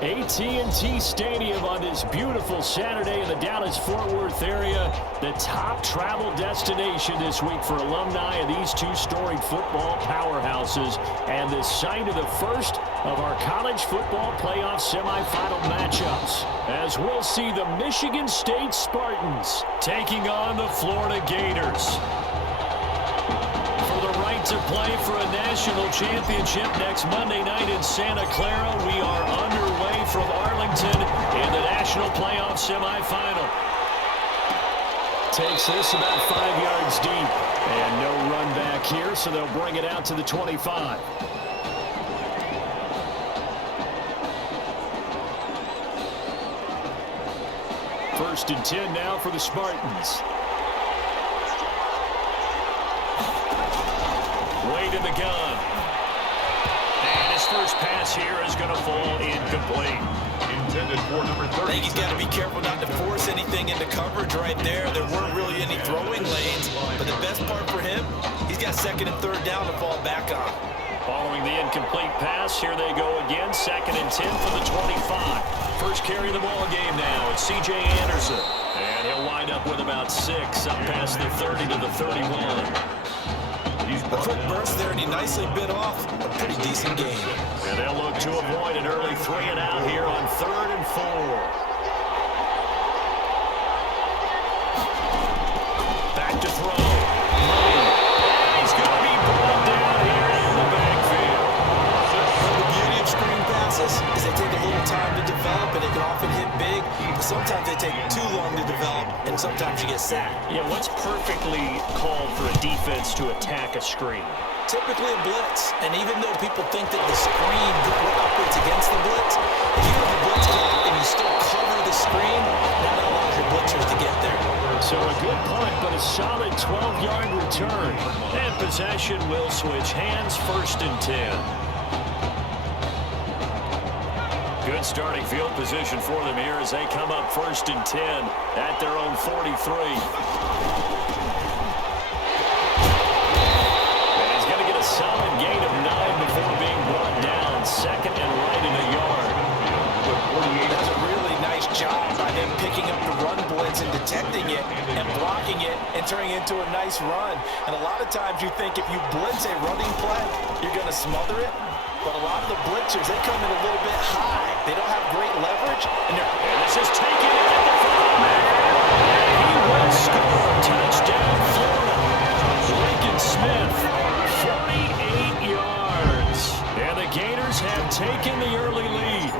AT&T Stadium on this beautiful Saturday in the Dallas-Fort Worth area. The top travel destination this week for alumni of these two storied football powerhouses. And the site of the first of our college football playoff semifinal matchups, as we'll see the Michigan State Spartans taking on the Florida Gators. To play for a national championship next Monday night in Santa Clara. We are underway from Arlington in the national playoff semifinal. Takes this about 5 yards deep. And no run back here, so they'll bring it out to the 25. First and 10 now for the Spartans. Wade in the gun. And his first pass here is going to fall incomplete. Intended for number 30. I think he's got to be careful not to force anything into coverage right there. There weren't really any throwing lanes. But the best part for him, he's got second and third down to fall back on. Following the incomplete pass, here they go again. Second and 10 for the 25. First carry of the ball game now. It's C.J. Anderson. And he'll wind up with about 6 up past the 30 to the 31. A quick burst there, and he nicely bit off a pretty decent game. And they'll look to avoid an early 3 and out here on 3rd and 4. Back to throw. He's going to be brought down here in the backfield. The beauty of screen passes is they take a little time to develop, and they can often hit big, but sometimes they take too long to develop, and sometimes you get sacked. Yeah, what's perfectly called for a defense to attack a screen? Typically a blitz, and even though people think that the screen operates against the blitz, if you have a blitz block and you still cover the screen, that allows your blitzers to get there. So a good punt, but a solid 12-yard return. And possession will switch hands, 1st and 10. Good starting field position for them here as they come up 1st and 10 at their own 43. And he's going to get a solid gain of 9 before being brought down. 2nd and right in a yard. That's a really nice job by them picking up the run blitz and detecting it and blocking it and turning it into a nice run. And a lot of times you think if you blitz a running play, you're going to smother it. But a lot of the blitzers, they come in a little bit high. They don't have great leverage. And this is taken at the 5. And he will score. Touchdown, Florida. Lincoln Smith, 48 yards. And the Gators have taken the early lead.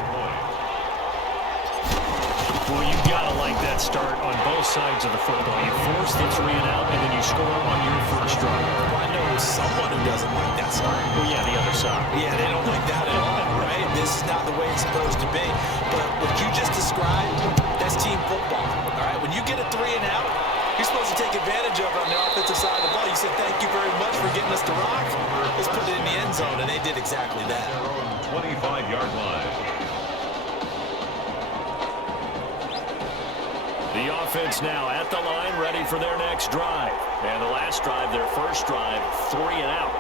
Well, you've got to like that start on both sides of the football. You force the 3 and out, and then you score on your first drive. Well, I know someone who doesn't like that start. Well, yeah, the other side. Yeah, they don't like that at all, right? This is not the way it's supposed to be. But what you just described, that's team football, all right? When you get a 3 and out, you're supposed to take advantage of it on the offensive side of the ball. You said, thank you very much for getting us to rock. Let's put it in the end zone, and they did exactly that. 25-yard line. The offense now at the line, ready for their next drive. And the last drive, their first drive, 3 and out.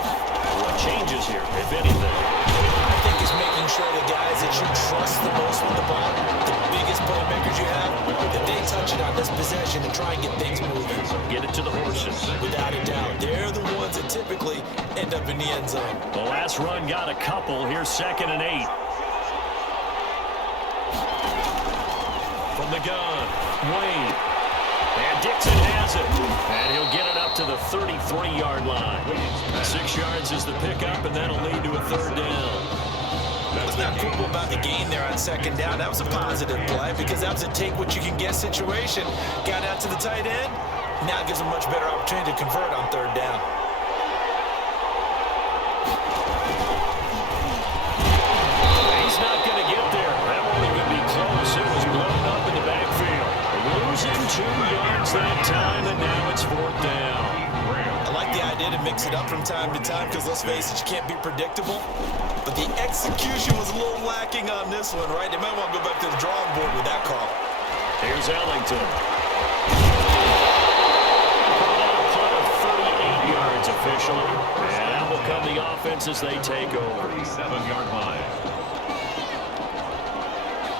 What changes here, if anything? I think it's making sure the guys that you trust the most with the ball, the biggest playmakers you have, that they touch it on this possession and try and get things moving. Get it to the horses. Without a doubt. They're the ones that typically end up in the end zone. The last run got a couple. Here's 2nd and 8. From the gun, Wade. And Dixon has it. And he'll get it up to the 33-yard line. 6 yards is the pickup, and that'll lead to a 3rd down. What's not cool about the gain there on 2nd down, that was a positive play because that was a take-what-you-can-get situation. Got out to the tight end. Now it gives them much better opportunity to convert on 3rd down. He's not going to get there. That won't even be close. It was blown up in the backfield. Losing 2 yards that time, and now it's 4th down. I like the idea to mix it up from time to time because, let's face it, you can't be predictable. But the execution was a little lacking on this one, right? They might want to go back to the drawing board with that call. Here's Ellington. Officially, and out will come the offense as they take over. 37-yard line.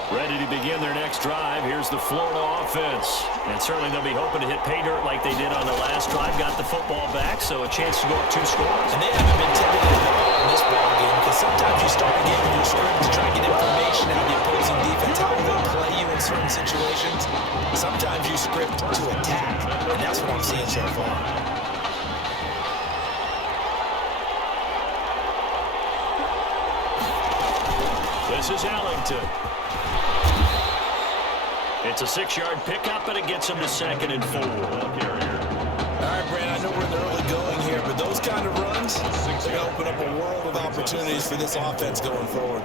Ready to begin their next drive. Here's the Florida offense. And certainly they'll be hoping to hit pay dirt like they did on the last drive. Got the football back, so a chance to go up 2 scores. And they haven't been tentative at all in this ball game, because sometimes you start a game with your script to try and get information out of the opposing defense, how they play you in certain situations. Sometimes you script to attack, and that's what I'm seeing so far. This is Ellington. It's a 6-yard pickup, and it gets him to 2nd and 4. All right, Brand, I know we're in the early going here, but those kind of runs, they're going to open up a world of opportunities for this offense going forward.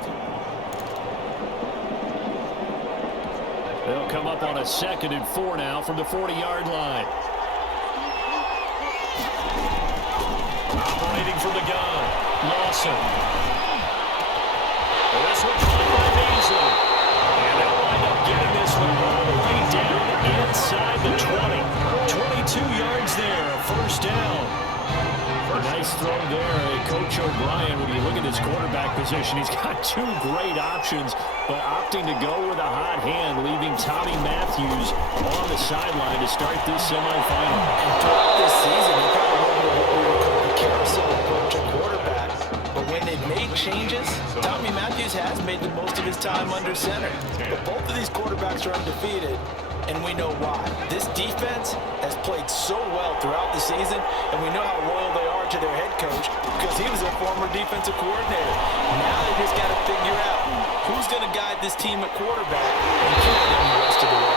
They'll come up on a 2nd and 4 now from the 40-yard line. Operating from the gun, Lawson. This one caught by Beasley. And they'll wind up getting this one all the way down inside the 20. 22 yards there, a first down. A nice throw there. Coach O'Brien, when you look at his quarterback position, he's got 2 great options, but opting to go with a hot hand, leaving Tommy Matthews on the sideline to start this semifinal. And throughout this season, you kind of wonder what we would call the carousel approach at quarterback. But when they've made changes, Tommy Matthews has made the most of his time under center. But both of these quarterbacks are undefeated, and we know why. This defense has played so well throughout the season, and we know how loyal they are to their head coach because he was a former defensive coordinator. Now they just got to figure out who's going to guide this team at quarterback and carry them the rest of the way.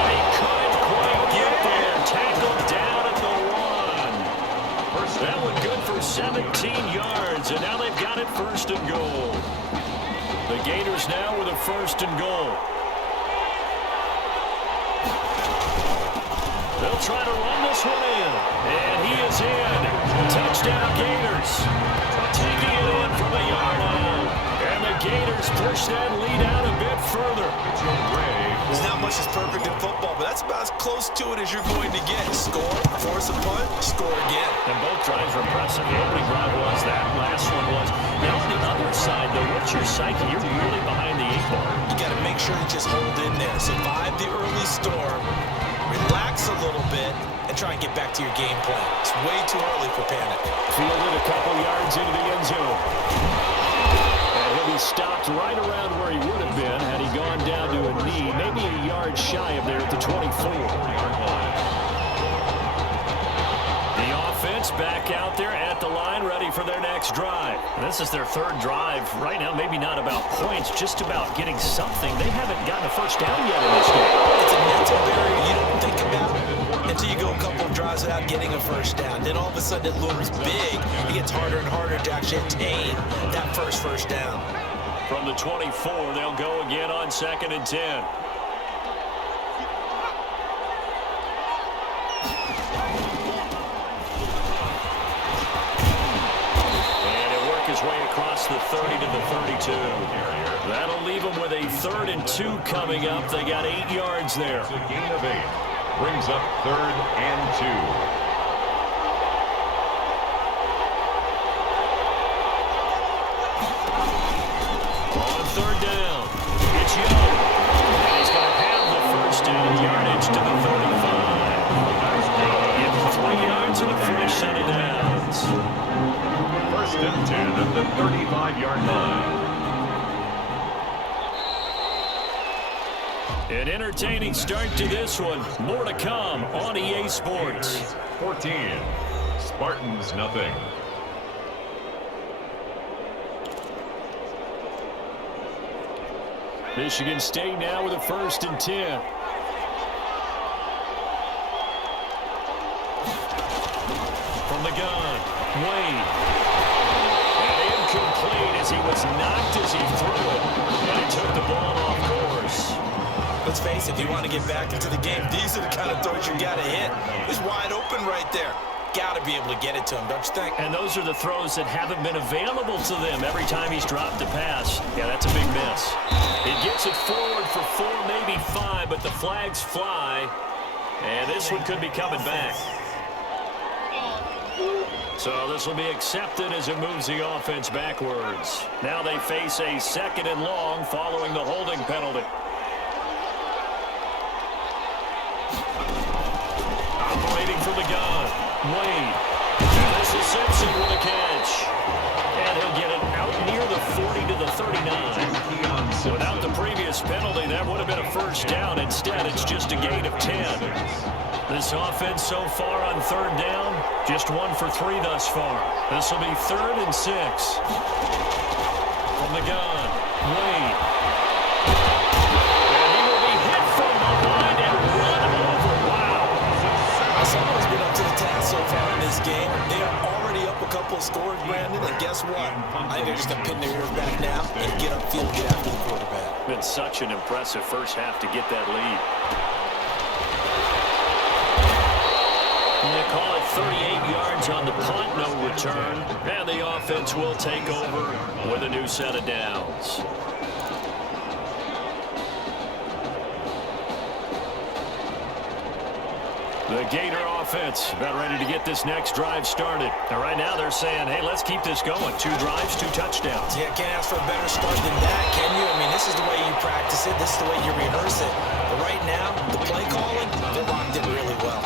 And he couldn't quite get there. Tackled down at the 1. That one good for 17 yards, and now they've got it 1st and goal. The Gators now with a 1st and goal. They'll try to run this one in, and he is in. Touchdown Gators. Taking it in from the yard line. And the Gators push that lead out a bit further. There's not much that's perfect in football, but that's about as close to it as you're going to get. Score, force a punt, score again. And both drives were impressive. The opening drive was that. Last one was. Now on the other side, though, what's your psyche? You're really behind the 8 ball. You got to make sure to just hold in there. Survive the early storm. Relax a little bit and try and get back to your game plan. It's way too early for panic. Fielded a couple yards into the end zone. And he'll be stopped right around where he would have been had he gone down to a knee, maybe a yard shy of there at the 24. The offense back out there at the line, ready for their next drive. And this is their 3rd drive right now. Maybe not about points, just about getting something. They haven't gotten a first down yet in this game. It's a mental barrier you don't think about until you go a couple of drives without getting a first down. Then all of a sudden it looms big. It gets harder and harder to actually attain that first down. From the 24, they'll go again on 2nd and 10. Way across the 30 to the 32. That'll leave them with a 3rd and 2 coming up. They got 8 yards there. It's a gain of 8. Brings up 3rd and 2. On 3rd down, it's Young. And he's going to have the first down yardage to the 35. Give him 3 yards and a fresh set of downs. 1st and 10 at the 35-yard line. An entertaining start to this one. More to come on EA Sports. 14. Spartans nothing. Michigan State now with a 1st and 10. From the gun, Wade. And incomplete as he was knocked as he threw it. And he took the ball off course. Let's face it, if you want to get back into the game, these are the kind of throws you got to hit. He's wide open right there. Got to be able to get it to him, don't you think? And those are the throws that haven't been available to them every time he's dropped a pass. Yeah, that's a big miss. He gets it forward for 4, maybe 5, but the flags fly. And this one could be coming back. So this will be accepted as it moves the offense backwards. Now they face a 2nd and long following the holding penalty. from the gun. Wade. And this is Simpson with a catch. And he'll get it out near the 40 to the 39. Without the previous penalty, that would have been a first down. Instead, it's just a gain of 10. This offense so far on third down, just 1 for 3 thus far. This will be 3rd and 6. From the gun, Wade. And he will be hit from behind and run over. Wow. Someone's been up to the task so far in this game. They are already up a couple of scores, Brandon, and guess what? I think they're just going to pin their ears back now and get upfield, get after the quarterback. Been such an impressive first half to get that lead. And they call it 38 yards on the punt, no return. And the offense will take over with a new set of downs. The Gator offense about ready to get this next drive started. And right now they're saying, hey, let's keep this going. 2 drives, 2 touchdowns. Yeah, can't ask for a better start than that, can you? I mean, this is the way you practice it. This is the way you rehearse it. But right now, the play calling, they're locked in really well.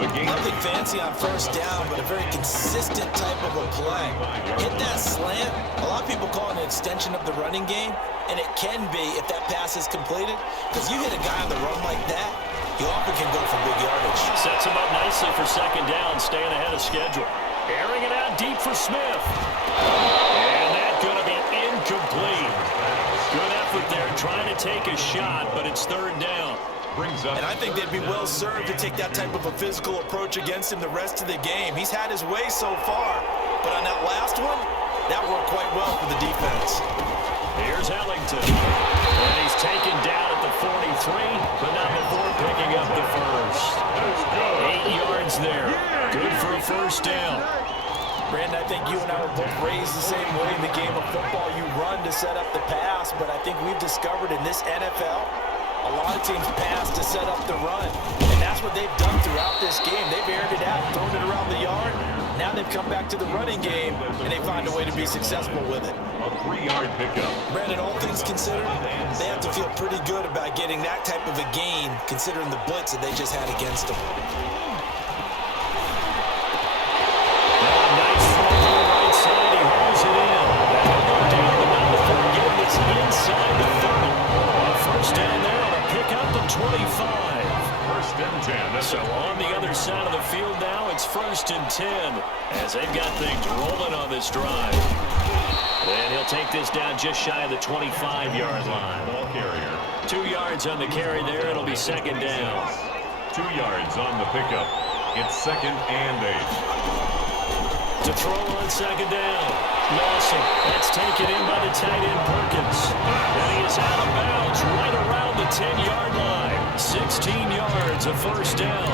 Nothing fancy on first down, but a very consistent type of a play. Hit that slant. A lot of people call it an extension of the running game, and it can be if that pass is completed. Because you hit a guy on the run like that, you often can go for big yardage. Sets him up nicely for second down, staying ahead of schedule. Airing it out deep for Smith. And that's going to be incomplete. Good effort there, trying to take a shot, but it's 3rd down. And I think they'd be well served to take that type of a physical approach against him the rest of the game. He's had his way so far, but on that last one, that worked quite well for the defense. Here's Ellington. And he's taken down at the 43, but not before picking up the first. 8 yards there. Good for a first down. Brandon, I think you and I were both raised the same way in the game of football. You run to set up the pass, but I think we've discovered in this NFL, a lot of teams pass to set up the run, and that's what they've done throughout this game. They've aired it out, thrown it around the yard. Now they've come back to the running game, and they find a way to be successful with it. A 3-yard pickup. Brandon, all things considered, they have to feel pretty good about getting that type of a gain, considering the blitz that they just had against them. Nice throw to the right side. He hauls it in. That'll go down, but not before getting this inside the 30. First down there on a pickup to 25. 1st and 10. So on the other side of the field now, it's 1st and 10 as they've got things rolling on this drive. And he'll take this down just shy of the 25-yard line. Ball carrier. 2 yards on the carry there. It'll be 2nd down. 2 yards on the pickup. It's 2nd and 8. To throw on 2nd down. Lawson. That's taken in by the tight end Perkins. And he is out of bounds right around the 10-yard line. 16 yards, a first down.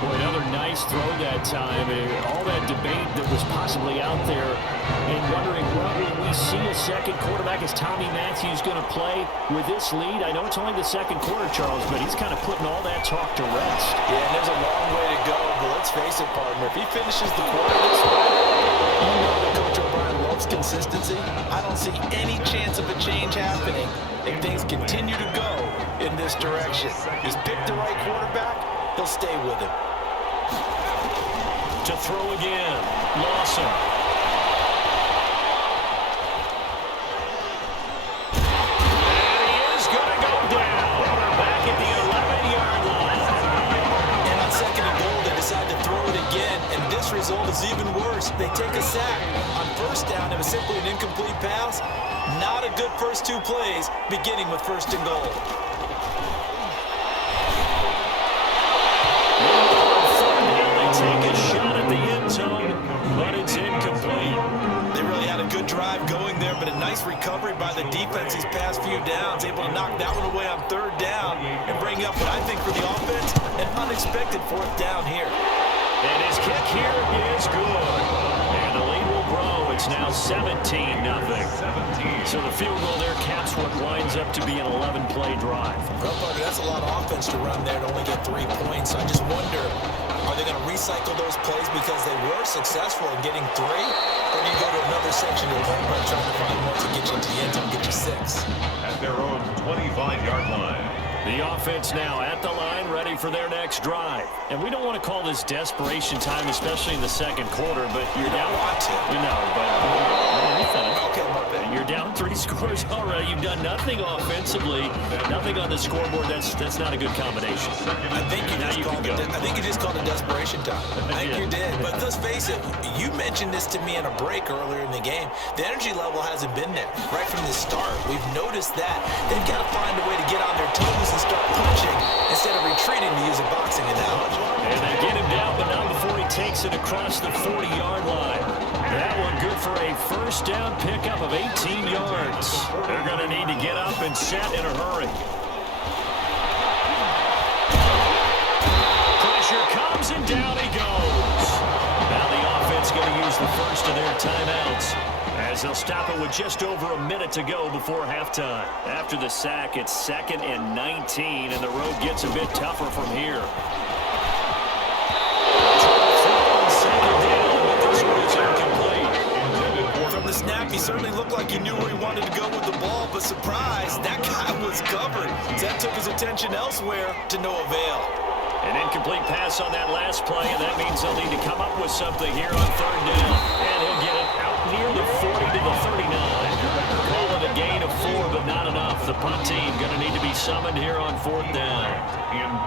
Boy, another nice throw that time. All that debate that was possibly out there and wondering, well, will we see a second quarterback? Is Tommy Matthews going to play with this lead? I know it's only the 2nd quarter, Charles, but he's kind of putting all that talk to rest. Yeah, and there's a long way to go, but let's face it, partner. If he finishes the quarter this way, you know that Coach O'Brien loves consistency. I don't see any chance of a change happening if things continue to go in this direction. He's picked the right quarterback. He'll stay with him. To throw again, Lawson. And he is going to go down. Back at the 11-yard line. And on 2nd and goal, they decide to throw it again, and this result is even worse. They take a sack. On 1st down, it was simply an incomplete pass. Not a good first 2 plays, beginning with 1st and goal. Take a shot at the end zone, but it's incomplete. They really had a good drive going there, but a nice recovery by the defense these past few downs, able to knock that one away on 3rd down and bring up what I think for the offense, an unexpected 4th down here. And his kick here is good. And the lead will grow. It's now 17-0. So the field goal there caps what winds up to be an 11-play drive. Well, buddy, that's a lot of offense to run there to only get 3 points. So I just wonder, are they going to recycle those plays because they were successful in getting 3? Or do you go to another section of the playbook trying to find one to get you into the end zone, get you 6? At their own 25-yard line. The offense now at the line, ready for their next drive. And we don't want to call this desperation time, especially in the second quarter, but you're down. You know, but you're down 3 scores already. You've done nothing offensively, nothing on the scoreboard. That's not a good combination. I think you just called it desperation time. I think you did. But let's face it, you mentioned this to me in a break earlier in the game. The energy level hasn't been there right from the start. We've noticed that. They've got to find a way to get on their toes and start punching instead of retreating, to use a boxing analogy. And they get him down, but not before he takes it across the 40-yard line. That one good for a first down pickup of 18 yards. They're going to need to get up and set in a hurry. Pressure comes and down he goes. Now the offense going to use the first of their timeouts, as they'll stop it with just over a minute to go before halftime. After the sack, it's 2nd and 19, and the road gets a bit tougher from here. From the snap, he certainly looked like he knew where he wanted to go with the ball, but surprise, that guy was covered. That took his attention elsewhere to no avail. An incomplete pass on that last play, and that means they'll need to come up with something here on 3rd down. And he'll get it out near the 40 to the 39. Call it a gain of 4, but not enough. The punt team going to need to be summoned here on 4th down.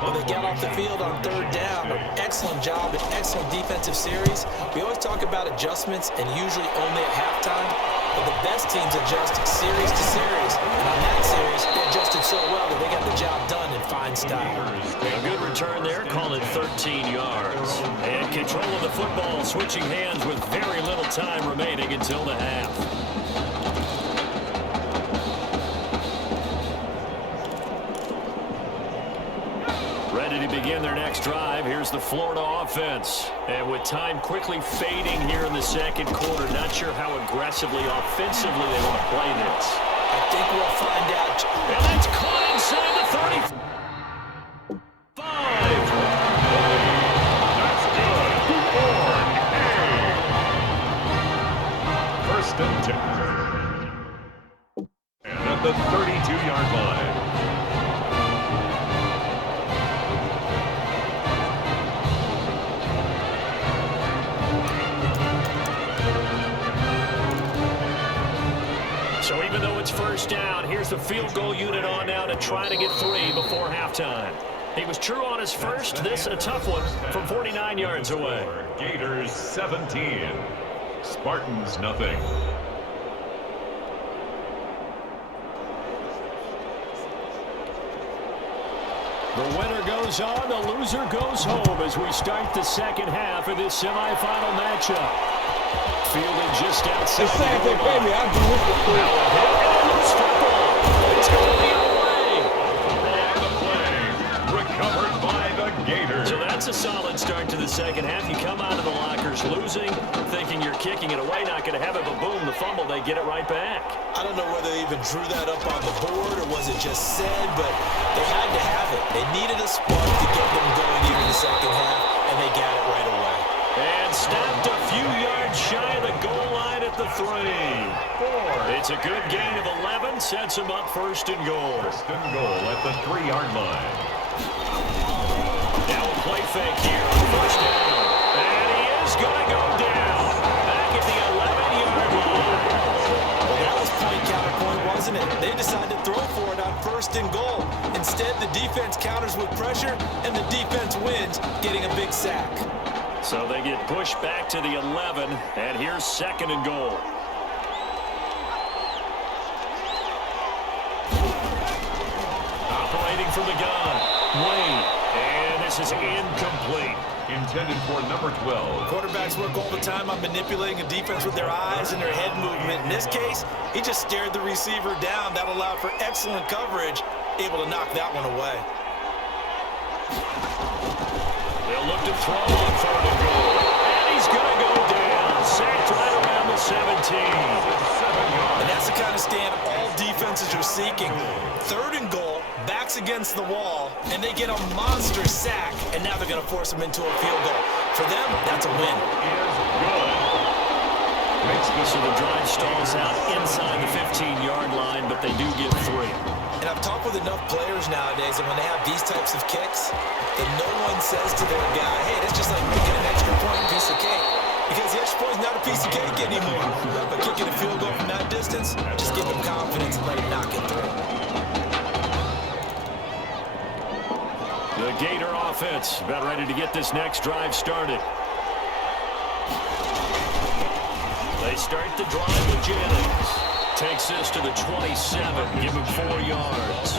Well, they get off the field on 3rd down. Excellent job, an excellent defensive series. We always talk about adjustments, and usually only at halftime. But the best teams adjust series to series. And on that series, they adjusted so well that they got the job done in fine style. A good return there, call it 13 yards. And control of the football, switching hands with very little time remaining until the half. Ready to begin their next drive. Here's the Florida offense. And with time quickly fading here in the second quarter, not sure how aggressively, offensively they want to play this. I think we'll find out. And that's caught inside the 35. That's good. 1st and 10. And at the 32-yard line. So even though it's 1st down, here's the field goal unit on now to try to get 3 before halftime. He was true on his first. This a tough one from 49 yards away. Gators 17. Spartans nothing. The winner goes on, the loser goes home as we start the second half of this semifinal matchup. Fielded just outside the goal line. Now a hit and a loose football. It's going the other way. On the play, recovered by the Gators. So that's a solid start to the second half. You come out of the lockers losing, thinking you're kicking it away, not going to have it, but boom, the fumble, they get it right back. I don't know whether they even drew that up on the board or was it just said, but they had to have it. They needed a spark to get them going here in the second half, and they got it right away. And stopped a few yards shy of the goal line at the 3. It's a good gain of 11, sets them up 1st and goal. 1st and goal at the 3-yard line. Now a play fake here on 1st down. And he is going to go down. Back at the 11-yard line. Well, that was point counterpoint, wasn't it? They decided to throw for it on 1st and goal. Instead, the defense counters with pressure, and the defense wins, getting a big sack. So they get pushed back to the 11, and here's 2nd and goal. Operating from the gun, Wayne, and this is incomplete. Intended for number 12. Quarterbacks work all the time on manipulating a defense with their eyes and their head movement. In this case, he just stared the receiver down. That allowed for excellent coverage, able to knock that one away. They'll look to throw on 3rd and goal. And he's going to go down. Sacked right around the 17. And that's the kind of stand all defenses are seeking. 3rd and goal, backs against the wall, and they get a monster sack, and now they're going to force them into a field goal. For them, that's a win. So the drive stalls out inside the 15-yard line, but they do get 3. And I've talk with enough players nowadays, and when they have these types of kicks, that no one says to their guy, hey, that's just like making an extra point piece of cake. Because the extra point is not a piece of cake anymore. But kicking a field goal from that distance, just give him confidence and let him knock it through. The Gator offense about ready to get this next drive started. They start the drive with Jennings. Takes this to the 27. Give him 4 yards.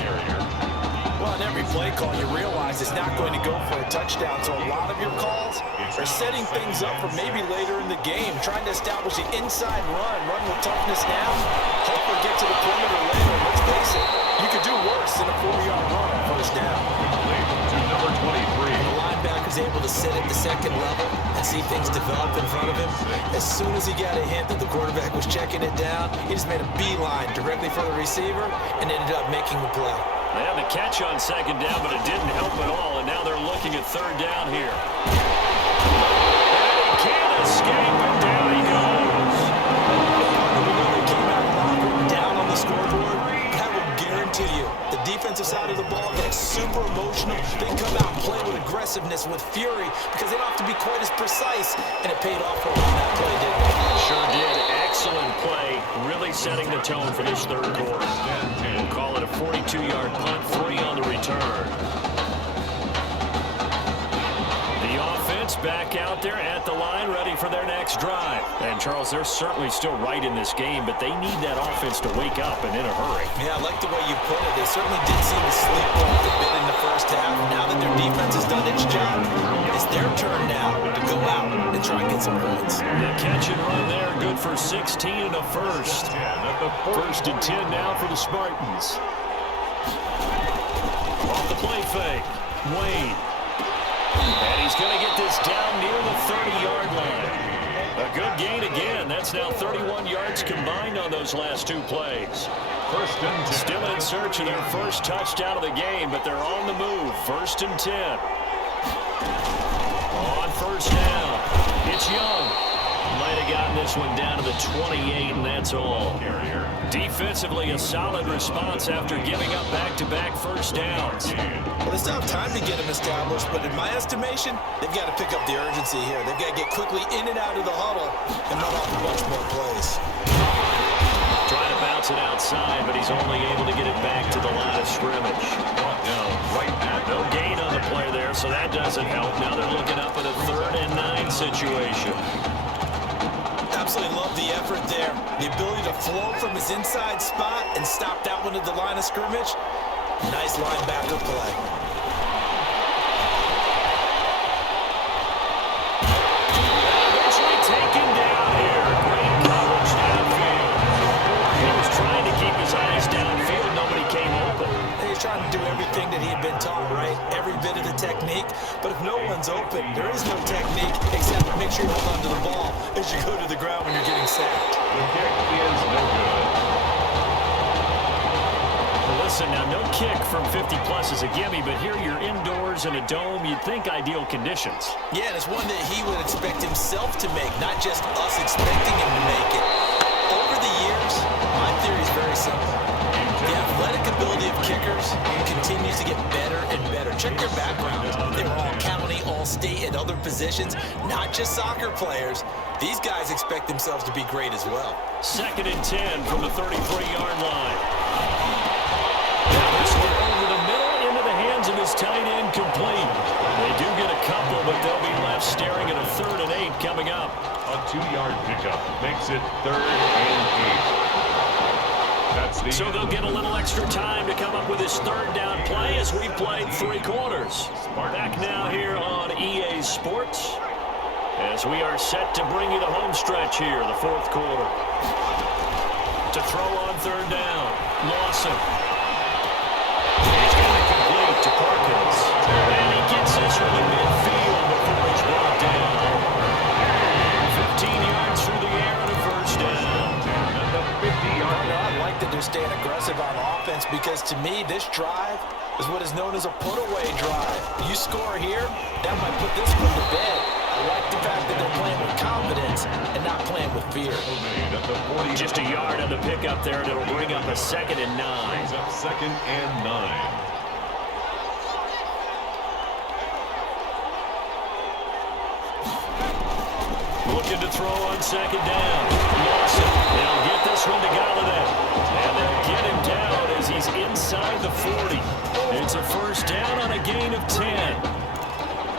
Well, in every play call, you realize it's not going to go for a touchdown. So a lot of your calls are setting things up for maybe later in the game, trying to establish the inside run with toughness now. Hope or get to the perimeter later. Let's face it, you could do worse than a 4-yard run on first down. To number 23. The linebacker's able to sit at the second level and see things develop in front of him. As soon as he got a hint that the quarterback was checking it down, he just made a beeline directly for the receiver and ended up making the play. They had the catch on second down, but it didn't help at all, and now they're looking at third down here. And he can't escape, and down he goes. They came out locked down on the scoreboard. That will guarantee you the defensive side of the ball gets super emotional. They come out and play with aggressiveness, with fury, because they don't have to be quite as precise, and it paid off for them on that play, didn't it? Sure did. Excellent play, really setting the tone for this third quarter. We'll call it a 42-yard punt, 3 on the return. The offense back out there at the line, ready for their next drive. And, Charles, they're certainly still right in this game, but they need that offense to wake up and in a hurry. Yeah, I like the way you put it. They certainly did seem to sleepwalk a bit in the first half. Now that their defense has done its job, it's their turn now to go out and try and get some points. The catch and run there, good for 16 and a first. First and 10 now for the Spartans. Off the play fake, Wade. And he's going to get this down near the 30-yard line. A good gain again. That's now 31 yards combined on those last 2 plays. First and 10. Still in search of their first touchdown of the game, but they're on the move. First and 10. On first down, it's Young. Might have gotten this one down to the 28, and that's all. Defensively, a solid response after giving up back-to-back first downs. Well, they still have time to get them established, but in my estimation, they've got to pick up the urgency here. They've got to get quickly in and out of the huddle and run off a bunch more plays. Trying to bounce it outside, but he's only able to get it back to the line of scrimmage. No gain on the play there, so that doesn't help. Now they're looking up at a 3rd and 9 situation. Absolutely love the effort there. The ability to flow from his inside spot and stop that one at the line of scrimmage. Nice linebacker play. Eventually taken down here. Great coverage downfield. He was trying to keep his eyes downfield. Nobody came open. He's trying to do everything that he had been taught, right? Every bit of the technique. But if no one's open, there is no technique except make sure you hold on to the ball as you go to the ground when you're getting sacked. The kick is no good. Well, listen, now no kick from 50-plus is a gimme, but here you're indoors in a dome. You'd think ideal conditions. Yeah, and it's one that he would expect himself to make, not just us expecting him to make it. Over the years, my theory is very simple. The athletic ability of kickers continues to get better and better. Check their backgrounds. They were all county, all state, and other positions, not just soccer players. These guys expect themselves to be great as well. 2nd and 10 from the 33-yard line. Now this one over the middle into the hands of his tight end, complete. They do get a couple, but they'll be left staring at a 3rd and 8 coming up. A 2-yard pickup makes it 3rd and 8. So they'll get a little extra time to come up with his 3rd down play as we played 3 quarters. Back now here on EA Sports as we are set to bring you the home stretch here, the 4th quarter. To throw on 3rd down, Lawson. He's got it complete to Perkins. And he gets this one in midfield before he's brought down. 15 yards through the air and a first down. I like that they're staying aggressive on offense because, to me, this drive is what is known as a put-away drive. You score here, that might put this one to bed. I like the fact that they're playing with confidence and not playing with fear. Just a yard on the pickup there, and it'll bring up a 2nd and 9. Brings up 2nd and 9. Looking to throw on 2nd down. Lawson, they'll get this one to Galladay. And they'll get him down as he's inside the 40. It's a 1st down on a gain of 10.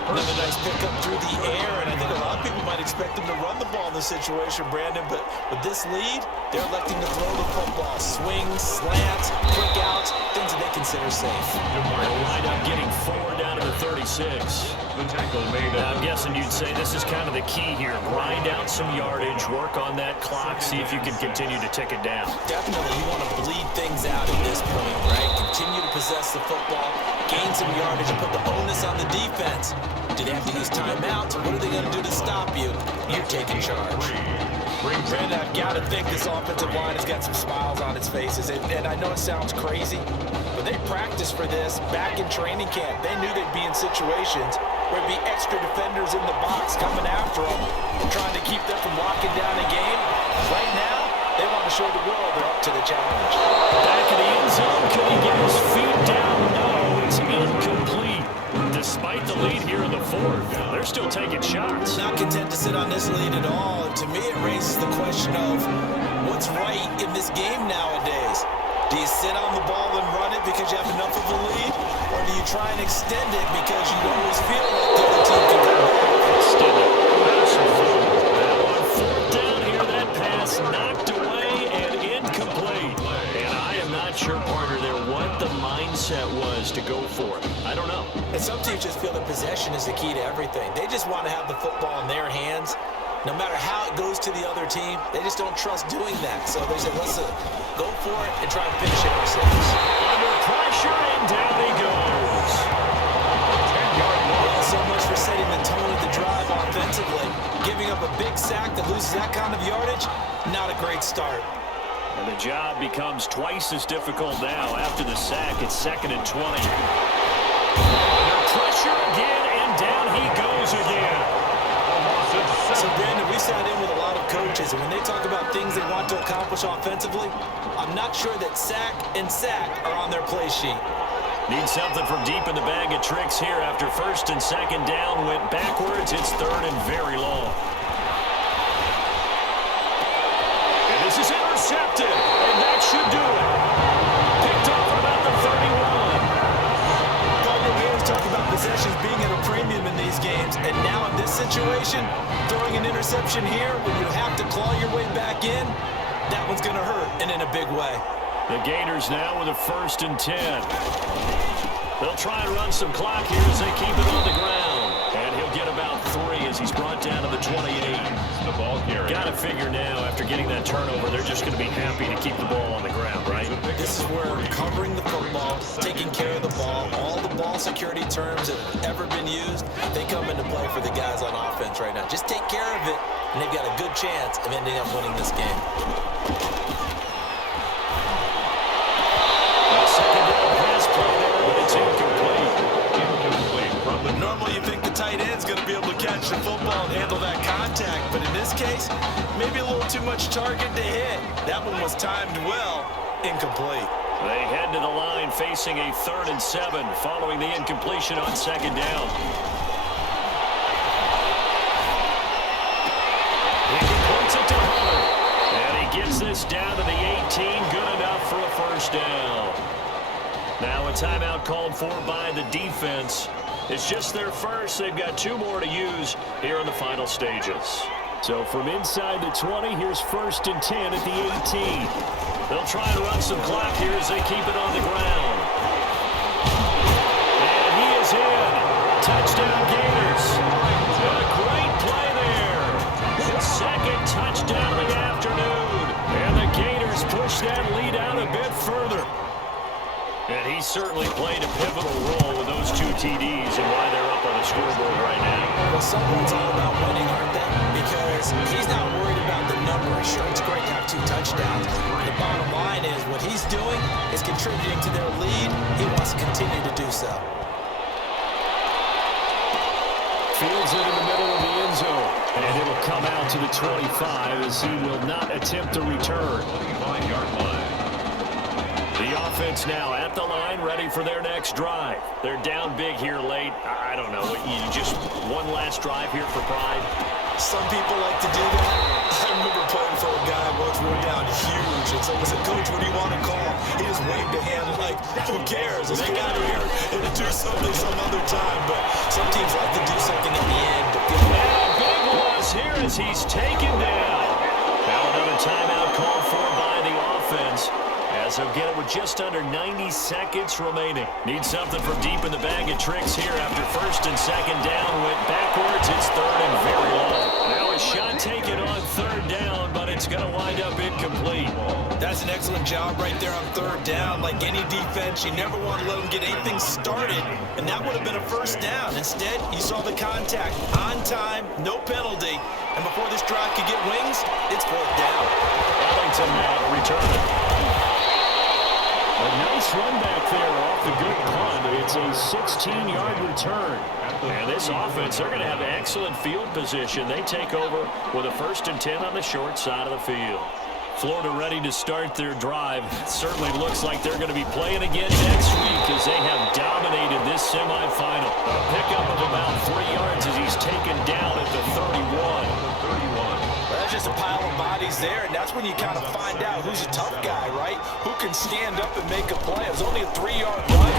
Another nice pickup through the air, and I think a lot of people might expect them to run the ball in this situation, Brandon, but with this lead, they're electing to throw the football. Swings, slants, quick outs, things that they consider safe. They'll wind up getting 4 down to the 36. The tackle made. Now, I'm guessing you'd say this is kind of the key here. Grind out some yardage, work on that clock, see if you can continue to tick it down. Definitely, you want to bleed things out at this point, right? Continue to possess the football, gain some yardage, and put the onus on the defense. Do they have to use timeouts? What are they going to do to stop you? You're taking charge. Brandon, I've got to think this offensive line has got some smiles on its faces. And I know it sounds crazy, but they practiced for this back in training camp. They knew they'd be in situations where there'd be extra defenders in the box coming after them, trying to keep them from locking down a game. Right now, they want to show the world they're up to the challenge. Back in the end zone, can he get his feet down? No, it's incomplete. Despite the lead here in the 4th, they're still taking shots. Not content to sit on this lead at all. To me, it raises the question of what's right in this game nowadays. Do you sit on the ball and run it because you have enough of a lead? Or do you try and extend it because you always feel like the other team can come back? Extend it. Now on 4th down here, that pass knocked away and incomplete. And I am not sure, partner, there what the mindset was to go for it. I don't know. And some teams just feel that possession is the key to everything. They just want to have the football in their hands. No matter how it goes to the other team, they just don't trust doing that. So they say, let's go for it and try and finish it ourselves. Under pressure, and down he goes. 10-yard loss. Well, so much for setting the tone of the drive offensively. Giving up a big sack that loses that kind of yardage, not a great start. And the job becomes twice as difficult now. After the sack, it's 2nd and 20. Under pressure again, and down he goes again. So, Brandon, we sat in with a lot of coaches, and when they talk about things they want to accomplish offensively, I'm not sure that sack and sack are on their play sheet. Need something from deep in the bag of tricks here after 1st and 2nd down went backwards. It's 3rd and very long. And this is intercepted, and that should do it. Picked off at about the 31. Partner, we always talk about possessions being at a premium in these games, and now in this situation, throwing an interception here when you have to claw your way back in, that one's going to hurt, and in a big way. The Gators now with a 1st and 10. They'll try and run some clock here as they keep it on the ground. And he'll get about 3 as he's brought down to the 28. The ball carrier. Got to figure now, after getting that turnover, they're just going to be happy to keep the ball on the ground, right? This is where covering the football, taking care of the ball, all the ball security terms that have ever been used, they come into play for the guys on offense right now. Just take care of it, and they've got a good chance of ending up winning this game. Second down pass play there, but it's incomplete. Normally you think the tight end's going to be able to catch the football and handle that contact, but in this case, maybe a little too much target to hit. That one was timed well, incomplete. They head to the line facing a 3rd and 7 following the incompletion on 2nd down. He completes it to Hunter. And he gets this down to the 18, good enough for a 1st down. Now a timeout called for by the defense. It's just their first. They've got 2 more to use here in the final stages. So from inside the 20, here's 1st and 10 at the 18. They'll try and run some clock here as they keep it on the ground. And he is in. Touchdown Gators. A great play there. The 2nd touchdown of the afternoon. And the Gators push that lead out a bit further. And he certainly played a pivotal role with those 2 TDs and why they're up on the scoreboard right now. Well, someone's all about winning, aren't they? Because he's not worried about the number. Sure, it's great to have 2 touchdowns. The bottom line is what he's doing is contributing to their lead. He wants to continue to do so. Fields it in the middle of the end end zone. And it will come out to the 25 as he will not attempt a return. 25-yard line. The offense now at the line, ready for their next drive. They're down big here late. I don't know. You just one last drive here for pride. Some people like to do that. I remember playing for a guy once we were down huge, and someone said, "Coach, what do you want to call?" He just waved a hand like, "Who cares? Let's get out of here and do something some other time." But some teams like to do something at the end. And a big loss here as he's taken down. Now another timeout called for by the offense, as he'll get it with just under 90 seconds remaining. Need something from deep in the bag of tricks here after first and second down. Went backwards. It's third and very low. Now a shot taken on third down, but it's going to wind up incomplete. That's an excellent job right there on third down. Like any defense, you never want to let them get anything started, and that would have been a first down. Instead, you saw the contact on time, no penalty, and before this drive could get wings, it's fourth down. Ellington now returning. A nice run back there off the good punt. It's a 16-yard return. And this offense, they're going to have excellent field position. They take over with a 1st and 10 on the short side of the field. Florida ready to start their drive. It certainly looks like they're going to be playing again next week as they have dominated this semifinal. A pickup of about 3 yards as he's taken down at the 31. Well, that's just a pile of bodies there, and that's when you kind of find out who's a tough guy, right? Who can stand up and make a play. It was only a 3-yard run,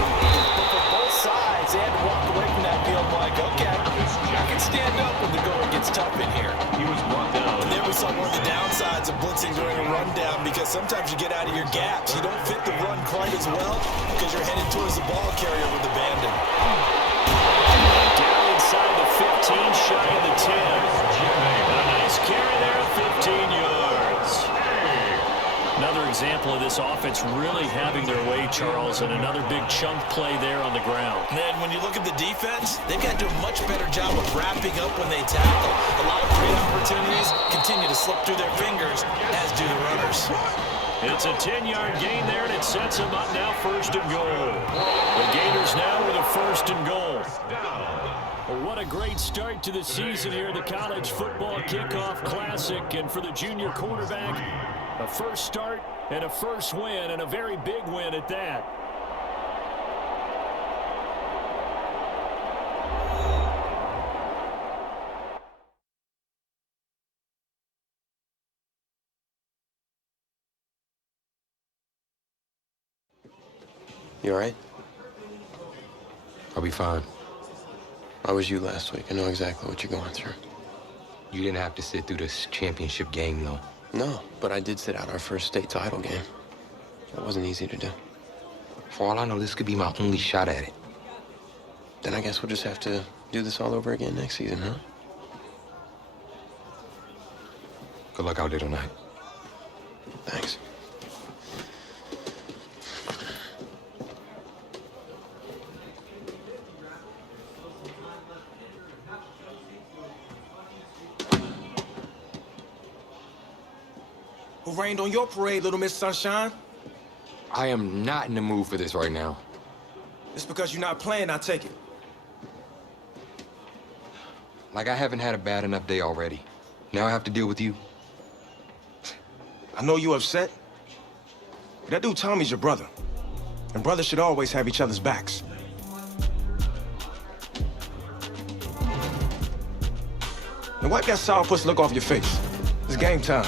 but for both sides, they had to walk away from that field like, okay, I can stand up when the going gets tough in here. He was brought down. And then we saw one of the downsides of blitzing during a rundown, because sometimes you get out of your gaps. You don't fit the run quite as well because you're headed towards the ball carrier with abandon. Down inside the 15, shy of the 10. A nice carry there at 15 yards. Another example of this offense really having their way, Charles, and another big chunk play there on the ground. And then when you look at the defense, they've got to do a much better job of wrapping up when they tackle. A lot of great opportunities continue to slip through their fingers, as do the runners. It's a 10-yard gain there, and it sets them up now 1st and goal. The Gators now with a 1st and goal. Well, what a great start to the season here, the College Football Kickoff Classic. And for the junior quarterback, a first start and a first win, and a very big win at that. You all right? I'll be fine. I was you last week. I know exactly what you're going through. You didn't have to sit through this championship game, though. No, but I did sit out our first state title game. That wasn't easy to do. For all I know, this could be my only shot at it. Then I guess we'll just have to do this all over again next season, huh? Good luck out there tonight. Thanks. Who rained on your parade, Little Miss Sunshine? I am not in the mood for this right now. It's because you're not playing, I take it. Like I haven't had a bad enough day already. Now I have to deal with you. I know you're upset. But that dude Tommy's your brother. And brothers should always have each other's backs. Now wipe that sourpuss look off your face. It's game time.